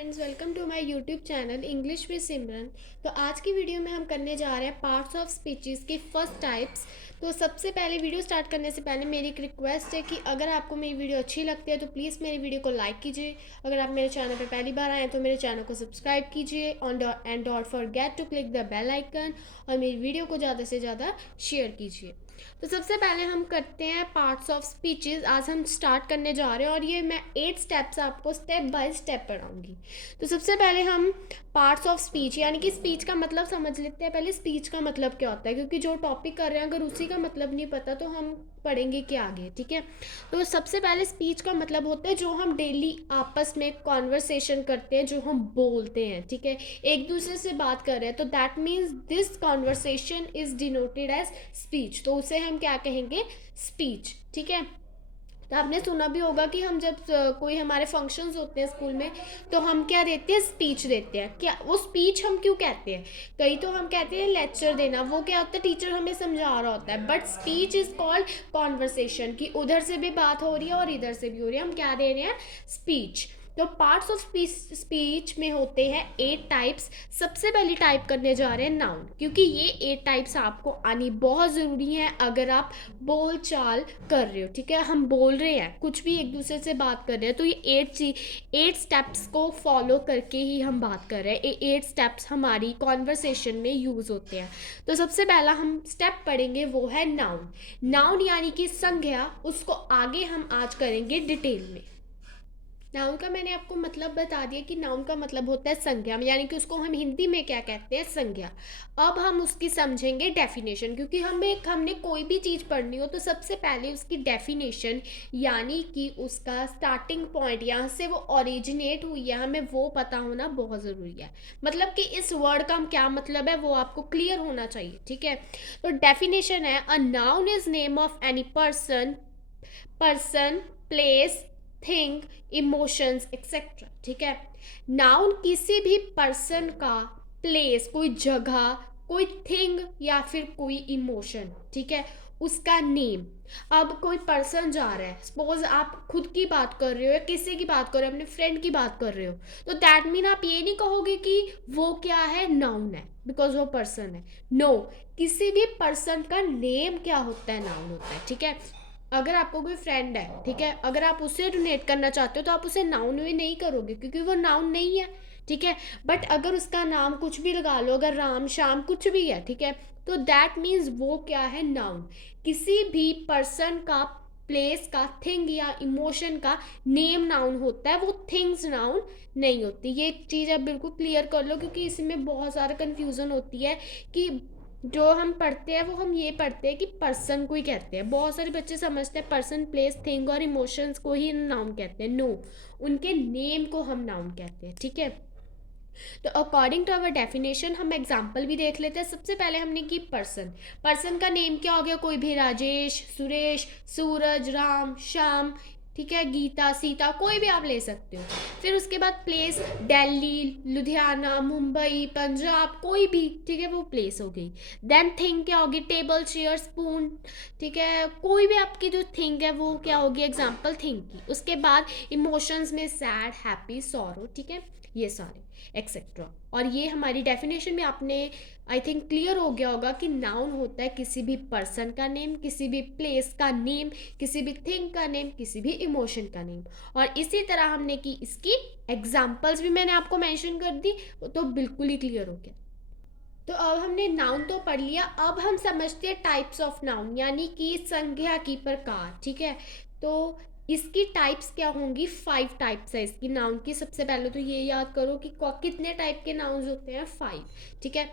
Friends, welcome to my YouTube channel English with Simran. तो आज की वीडियो में हम करने जा रहे हैं पार्ट्स ऑफ स्पीचेस के फर्स्ट टाइप्स। तो सबसे पहले वीडियो स्टार्ट करने से पहले मेरी एक रिक्वेस्ट है कि अगर आपको मेरी वीडियो अच्छी लगती है तो प्लीज़ मेरी वीडियो को लाइक कीजिए। अगर आप मेरे चैनल पर पहली बार आए हैं तो मेरे चैनल को सब्सक्राइब कीजिए and don't forget to click the bell icon और मेरी वीडियो को ज़्यादा से ज़्यादा शेयर कीजिए। तो सबसे पहले हम करते हैं पार्ट्स ऑफ स्पीचेस। आज हम स्टार्ट करने जा रहे हैं और ये मैं 8 स्टेप्स आपको स्टेप बाय स्टेप पढ़ाऊंगी। तो सबसे पहले हम पार्ट्स ऑफ स्पीच यानी कि स्पीच का मतलब समझ लेते हैं। पहले स्पीच का मतलब क्या होता है, क्योंकि जो टॉपिक कर रहे हैं अगर उसी का मतलब नहीं पता तो हम पढ़ेंगे क्या आगे। ठीक है, तो सबसे पहले स्पीच का मतलब होता है जो हम डेली आपस में कॉन्वर्सेशन करते हैं, जो हम बोलते हैं। ठीक है, एक दूसरे से बात कर रहे हैं तो that means this conversation is denoted as speech. तो उसे हम क्या कहेंगे? स्पीच। ठीक है, तो आपने सुना भी होगा कि हम जब कोई हमारे फंक्शंस होते हैं स्कूल में तो हम क्या देते हैं? स्पीच देते हैं। क्या वो स्पीच हम क्यों कहते हैं? कई तो हम कहते हैं लेक्चर देना, वो क्या होता है? टीचर हमें समझा रहा होता है। But speech is called conversation, कि उधर से भी बात हो रही है और इधर से भी हो रही है, हम क्या दे रहे हैं? स्पीच। तो पार्ट्स ऑफ स्पीच में होते हैं 8 टाइप्स। सबसे पहली टाइप करने जा रहे हैं नाउन, क्योंकि ये 8 टाइप्स आपको आनी बहुत ज़रूरी है अगर आप बोल चाल कर रहे हो। ठीक है, हम बोल रहे हैं, कुछ भी एक दूसरे से बात कर रहे हैं, तो ये 8 स्टेप्स को फॉलो करके ही हम बात कर रहे हैं। ये 8 स्टेप्स हमारी कॉन्वर्सेशन में यूज़ होते हैं। तो सबसे पहला हम स्टेप पढ़ेंगे वो है नाउन। नाउन यानी कि संज्ञा, उसको आगे हम आज करेंगे डिटेल में। नाउन का मैंने आपको मतलब बता दिया कि नाउन का मतलब होता है संज्ञा, यानी कि उसको हम हिंदी में क्या कहते हैं? संज्ञा। अब हम उसकी समझेंगे डेफिनेशन, क्योंकि हमने कोई भी चीज़ पढ़नी हो तो सबसे पहले उसकी डेफिनेशन यानी कि उसका स्टार्टिंग पॉइंट, यहाँ से वो ओरिजिनेट हुई है, हमें वो पता होना बहुत ज़रूरी है। मतलब कि इस वर्ड का क्या मतलब है वो आपको क्लियर होना चाहिए। ठीक है, तो डेफिनेशन है a noun is name of any person, place, thing, emotions etcetera. ठीक है, नाउन किसी भी पर्सन का, प्लेस कोई जगह, कोई थिंग या फिर कोई इमोशन, ठीक है, उसका नेम। अब कोई पर्सन जा रहा है, सपोज आप खुद की बात कर रहे हो या किसी की बात कर रहे हो, अपने फ्रेंड की बात कर रहे हो, तो दैट मीन आप ये नहीं कहोगे कि वो क्या है? नाउन है, बिकॉज वो पर्सन है। नो, किसी भी पर्सन का नेम क्या होता है? नाउन होता है। ठीक है, अगर आपको कोई फ्रेंड है, ठीक है, अगर आप उससे रिलेट करना चाहते हो तो आप उसे नाउन में नहीं करोगे, क्योंकि वो नाउन नहीं है। ठीक है, बट अगर उसका नाम कुछ भी लगा लो, अगर राम श्याम कुछ भी है, ठीक है, तो दैट मीन्स वो क्या है? नाउन। किसी भी पर्सन का, प्लेस का, थिंग या इमोशन का नेम नाउन होता है, वो थिंग्स नाउन नहीं होती। ये एक चीज़ आप बिल्कुल क्लियर कर लो, क्योंकि इसमें बहुत सारा कन्फ्यूज़न होती है कि जो हम पढ़ते हैं वो हम ये पढ़ते हैं कि पर्सन को ही कहते हैं। बहुत सारे बच्चे समझते हैं पर्सन, प्लेस, थिंग और इमोशंस को ही नाउन कहते हैं। नो, उनके नेम को हम नाउन कहते हैं। ठीक है, तो अकॉर्डिंग टू अवर डेफिनेशन हम एग्जाम्पल भी देख लेते हैं। सबसे पहले हमने की पर्सन। पर्सन का नेम क्या हो गया? कोई भी, राजेश, सुरेश, सूरज, राम, श्याम, ठीक है, गीता, सीता, कोई भी आप ले सकते हो। फिर उसके बाद प्लेस, दिल्ली, लुधियाना, मुंबई, पंजाब, कोई भी, ठीक है, वो प्लेस हो गई। देन थिंग क्या होगी? टेबल, चेयर, स्पून, ठीक है, कोई भी आपकी जो थिंग है वो क्या होगी? एग्जाम्पल थिंग की। उसके बाद इमोशंस में सैड, हैप्पी, सॉरो, ठीक है, ये सारे एक्सेट्रा। और ये हमारी डेफिनेशन में आपने आई थिंक क्लियर हो गया होगा कि नाउन होता है किसी भी पर्सन का नेम, किसी भी प्लेस का नेम, किसी भी थिंग का नेम, किसी भी इमोशन का नेम। और इसी तरह हमने की इसकी एग्जाम्पल्स भी मैंने आपको मेंशन कर दी, तो बिल्कुल ही क्लियर हो गया। तो अब हमने नाउन तो पढ़ लिया, अब हम समझते हैं टाइप्स ऑफ नाउन, यानी कि संज्ञा की प्रकार। ठीक है, तो इसकी टाइप्स क्या होंगी? 5 टाइप्स है इसकी नाउन की। सबसे पहले तो ये याद करो कि कितने टाइप के नाउन्स होते हैं? 5। ठीक है,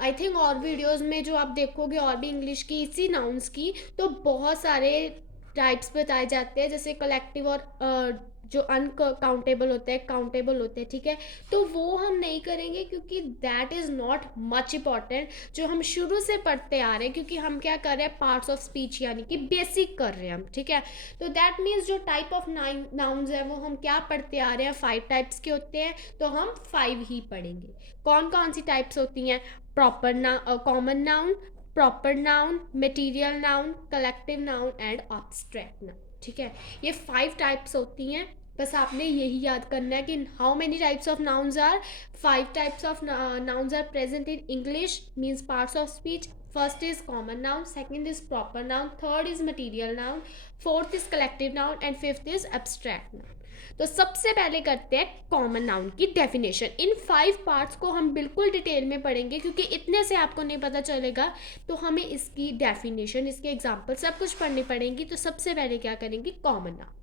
आई थिंक और वीडियोस में जो आप देखोगे और भी इंग्लिश की इसी नाउन्स की, तो बहुत सारे टाइप्स बताए जाते हैं, जैसे कलेक्टिव और जो अनकाउंटेबल होते हैं, काउंटेबल होते हैं। ठीक है, तो वो हम नहीं करेंगे क्योंकि that is not much important, जो हम शुरू से पढ़ते आ रहे हैं, क्योंकि हम क्या कर रहे हैं? पार्ट्स ऑफ स्पीच यानी कि बेसिक कर रहे हैं हम। ठीक है, तो दैट मीन्स जो टाइप ऑफ नाउन्स है वो हम क्या पढ़ते आ रहे हैं? 5 टाइप्स के होते हैं, तो हम 5 ही पढ़ेंगे। कौन कौन सी टाइप्स होती हैं? Common noun, proper noun, material noun, collective noun and abstract noun. ठीक है, ये 5 टाइप्स होती हैं बस आपने यही याद करना है कि how many types of nouns are 5 types of nouns are present in English means parts of speech. First is common noun, second is proper noun, third is material noun, fourth is collective noun and fifth is abstract noun. तो सबसे पहले करते हैं common noun की definition. इन 5 parts को हम बिल्कुल डिटेल में पढ़ेंगे क्योंकि इतने से आपको नहीं पता चलेगा, तो हमें इसकी डेफिनेशन, इसके एग्जाम्पल सब कुछ पढ़नी पड़ेंगी. तो सबसे पहले क्या करेंगे, कॉमन नाउन.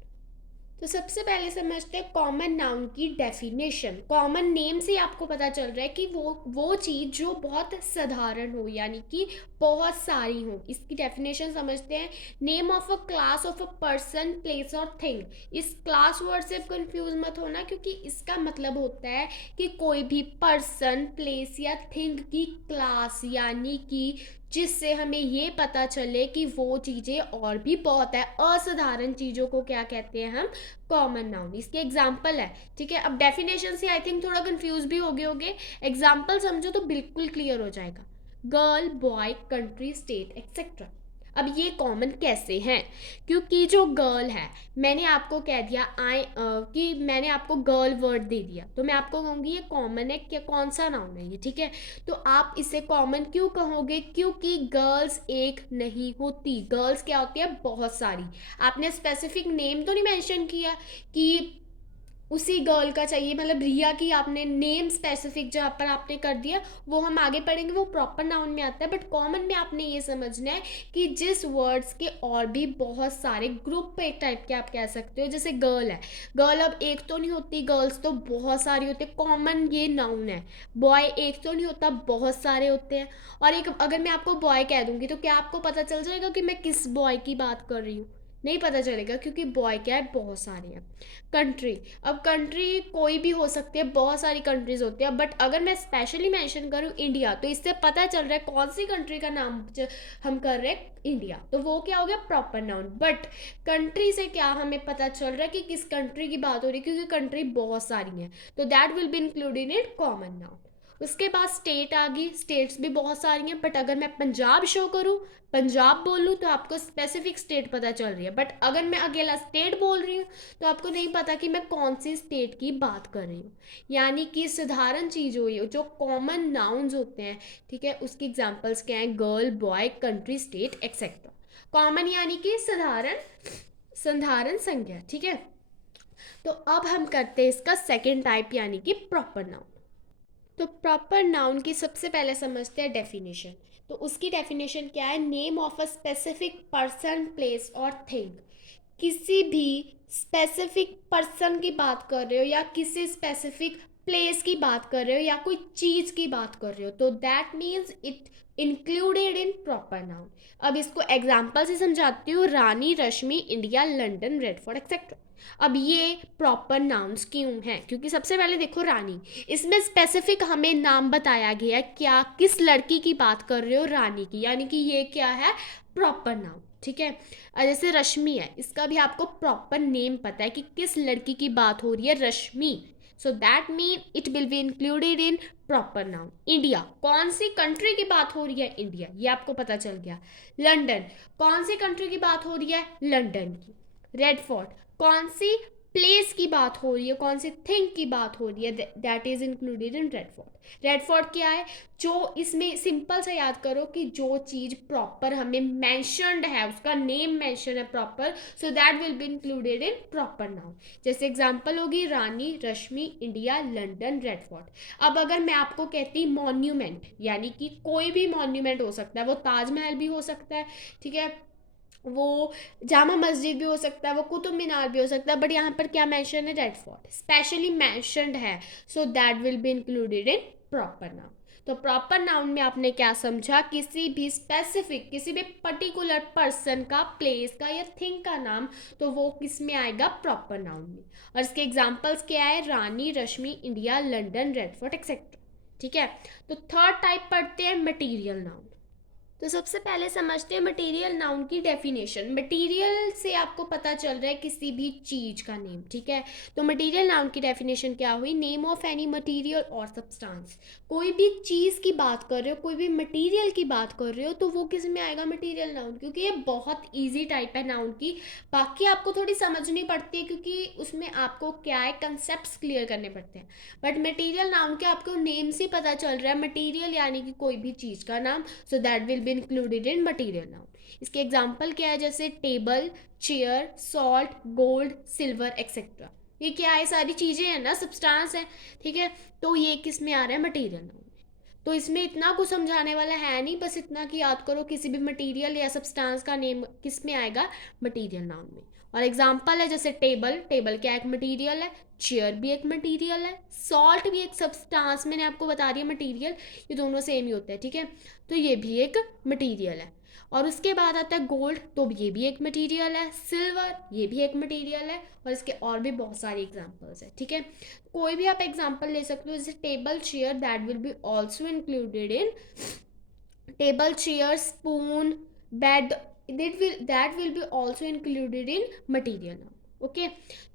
तो सबसे पहले समझते हैं कॉमन नाउन की डेफिनेशन. कॉमन नेम से आपको पता चल रहा है कि वो चीज़ जो बहुत साधारण हो, यानी कि बहुत सारी हो. इसकी डेफिनेशन समझते हैं. Name of a class of a person, place और थिंग. इस क्लास वर्ड से कंफ्यूज मत होना क्योंकि इसका मतलब होता है कि कोई भी पर्सन, प्लेस या थिंग की क्लास, यानी कि जिससे हमें ये पता चले कि वो चीज़ें और भी बहुत है. असाधारण चीज़ों को क्या कहते हैं हम, कॉमन नाउन. इसके एग्जाम्पल है. ठीक है, अब डेफिनेशन से आई थिंक थोड़ा कंफ्यूज भी हो गए होगे. एग्जाम्पल समझो तो बिल्कुल क्लियर हो जाएगा. Girl, boy, country, state etcetera. अब ये कॉमन कैसे हैं, क्योंकि जो गर्ल है, मैंने आपको कह दिया कि मैंने आपको गर्ल वर्ड दे दिया, तो मैं आपको कहूँगी ये कॉमन है. क्या, कौन सा नाउन है ये, ठीक है. तो आप इसे कॉमन क्यों कहोगे, क्योंकि गर्ल्स एक नहीं होती. गर्ल्स क्या होती है, बहुत सारी. आपने स्पेसिफिक नेम तो नहीं मेंशन किया कि उसी गर्ल का चाहिए, मतलब रिया की आपने नेम स्पेसिफिक जहाँ पर आपने कर दिया, वो हम आगे पढ़ेंगे, वो प्रॉपर नाउन में आता है. बट कॉमन में आपने ये समझना है कि जिस वर्ड्स के और भी बहुत सारे ग्रुप एक टाइप के आप कह सकते हो. जैसे गर्ल है, गर्ल अब एक तो नहीं होती, गर्ल्स तो बहुत सारी होती है. कॉमन ये नाउन है. बॉय एक तो नहीं होता, बहुत सारे होते हैं. और एक अगर मैं आपको बॉय कह दूंगी तो क्या आपको पता चल जाएगा कि मैं किस बॉय की बात कर रही हूँ, नहीं पता चलेगा क्योंकि बॉय क्या है, बहुत सारे हैं. कंट्री, अब कंट्री कोई भी हो सकती है, बहुत सारी कंट्रीज होती है. बट अगर मैं स्पेशली मेंशन करूँ इंडिया, तो इससे पता चल रहा है कौन सी कंट्री का नाम हम कर रहे हैं, इंडिया. तो वो क्या हो गया, प्रॉपर नाउन. बट कंट्री से क्या हमें पता चल रहा है कि किस कंट्री की बात हो रही है, क्योंकि कंट्री बहुत सारी हैं, तो that will be included in common noun. उसके बाद स्टेट आ गई. स्टेट्स भी बहुत सारी हैं, बट अगर मैं पंजाब शो करूँ, पंजाब बोलूँ, तो आपको स्पेसिफिक स्टेट पता चल रही है. बट अगर मैं अकेला स्टेट बोल रही हूँ तो आपको नहीं पता कि मैं कौन सी स्टेट की बात कर रही हूँ. यानी कि साधारण चीज़ हुई जो कॉमन नाउन्स होते हैं, ठीक है, उसकी एग्जाम्पल्स क्या हैं, girl, boy, country, state etcetera. Common यानी कि साधारण, साधारण संज्ञा, ठीक है. तो अब हम करते हैं इसका सेकेंड टाइप, यानी कि प्रॉपर नाउन. तो प्रॉपर नाउन की सबसे पहले समझते हैं डेफिनेशन. तो उसकी डेफिनेशन क्या है, name of a specific person, place और थिंग. किसी भी स्पेसिफिक पर्सन की बात कर रहे हो या किसी स्पेसिफिक प्लेस की बात कर रहे हो या कोई चीज़ की बात कर रहे हो, तो that means it included in proper noun. अब इसको एग्जाम्पल से समझाती हूँ. रानी, Rashmi, India, London, Redford etcetera. अब ये प्रॉपर नाउन्स क्यों हैं, क्योंकि सबसे पहले देखो रानी, इसमें स्पेसिफिक हमें नाम बताया गया है, क्या, किस लड़की की बात कर रहे हो, रानी की, यानी कि ये क्या है, प्रॉपर नाउन, ठीक है. जैसे रश्मि है, इसका भी आपको प्रॉपर नेम पता है कि किस लड़की की बात हो रही है, Rashmi. So that mean it will be included in proper noun. India, कौन सी कंट्री की बात हो रही है, इंडिया, ये आपको पता चल गया. लंदन, कौन सी कंट्री की बात हो रही है, लंदन की. रेडफोर्ट, कौन सी प्लेस की बात हो रही है, कौन सी थिंग की बात हो रही है, that is included in Red Fort. Red Fort क्या है, जो इसमें सिंपल से याद करो कि जो चीज़ प्रॉपर हमें मैंशनड है, उसका नेम मैंशन है proper, so that will be included in proper noun. जैसे एग्जांपल होगी रानी, रश्मि, इंडिया, लंदन, रेडफोर्ट. अब अगर मैं आपको कहती मॉन्यूमेंट, यानी कि कोई भी मॉन्यूमेंट हो सकता है, वो ताजमहल भी हो सकता है, ठीक है, वो जामा मस्जिद भी हो सकता है, वो कुतुब मीनार भी हो सकता है, बट यहाँ पर क्या मेंशन है, रेड फोर्ट स्पेशली मेंशनड है, so that will be included in proper noun. तो प्रॉपर नाउन में आपने क्या समझा, किसी भी स्पेसिफिक, किसी भी पर्टिकुलर पर्सन का, प्लेस का या थिंग का नाम, तो वो किस में आएगा, प्रॉपर नाउन में. और इसके एग्जाम्पल्स क्या है, Rani, Rashmi, India, London, Red Fort etcetera, ठीक है. तो थर्ड टाइप पढ़ते हैं मटीरियल नाउन. तो सबसे पहले समझते हैं मटेरियल नाउन की डेफिनेशन। मटेरियल से आपको पता चल रहा है किसी भी चीज़ का नेम, ठीक है। तो मटेरियल नाउन की डेफिनेशन क्या हुई? नेम ऑफ एनी मटेरियल और सब्सटेंस। कोई भी चीज़ की बात कर रहे हो, कोई भी मटेरियल की बात कर रहे हो, तो वो किस में आएगा? मटेरियल नाउन, क्योंकि ये बहुत ईजी टाइप है नाउन की। बाकी आपको थोड़ी समझनी पड़ती है क्योंकि उसमें आपको क्या है, कंसेप्ट क्लियर करने पड़ते हैं। बट मटेरियल नाउन के आपको नेम से पता चल रहा है, मटेरियल यानी कि कोई भी चीज़ का नाम, so that will be included in material noun. इसके एग्जाम्पल क्या है? जैसे table, chair, salt, gold, silver etcetera. ये क्या है? सारी चीज़ें हैं ना, सब्सटेंस है, ठीक है। तो ये किस में आ रहा है? Material noun. तो इसमें इतना कुछ समझाने वाला है नहीं, बस इतना कि याद करो किसी भी मटेरियल या सब्सटेंस का नेम किस में आएगा? मटेरियल नाउन में। और एग्जांपल है जैसे टेबल, टेबल क्या एक मटेरियल है, चेयर भी एक मटेरियल है, सॉल्ट भी एक सब्सटेंस, मैंने आपको बता दिया मटेरियल, ये दोनों सेम ही होते हैं, ठीक है। तो ये भी एक मटेरियल है। और उसके बाद आता है गोल्ड, तो ये भी एक मटेरियल है, सिल्वर ये भी एक मटेरियल है, और इसके और भी बहुत सारे एग्जांपल्स है, ठीक है। कोई भी आप एग्जांपल ले सकते हो, जैसे table chair, that will be also included in table chair, spoon, bed, that will be also included in material noun, okay.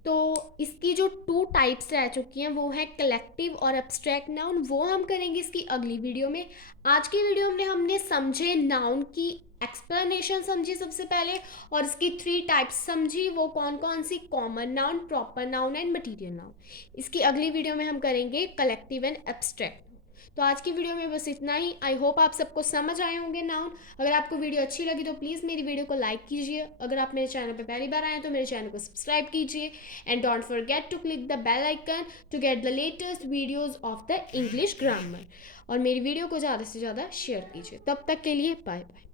तो इसकी जो 2 टाइप्स रह चुकी हैं वो है कलेक्टिव और एब्स्ट्रैक्ट नाउन, वो हम करेंगे इसकी अगली वीडियो में। आज की वीडियो में हमने समझे नाउन की एक्सप्लेनेशन समझी सबसे पहले, और इसकी 3 टाइप्स समझी, वो कौन कौन सी? Common noun, proper noun and material noun. इसकी अगली वीडियो में हम करेंगे कलेक्टिव एंड एब्स्ट्रैक्ट। तो आज की वीडियो में बस इतना ही। आई होप आप सबको समझ आए होंगे नाउन। अगर आपको वीडियो अच्छी लगी तो प्लीज़ मेरी वीडियो को लाइक कीजिए। अगर आप मेरे चैनल पर पहली बार आए हैं तो मेरे चैनल को सब्सक्राइब कीजिए, and don't forget to click the bell icon to get the latest videos of the English grammar. और मेरी वीडियो को ज़्यादा से ज़्यादा शेयर कीजिए। तब तक के लिए बाय बाय।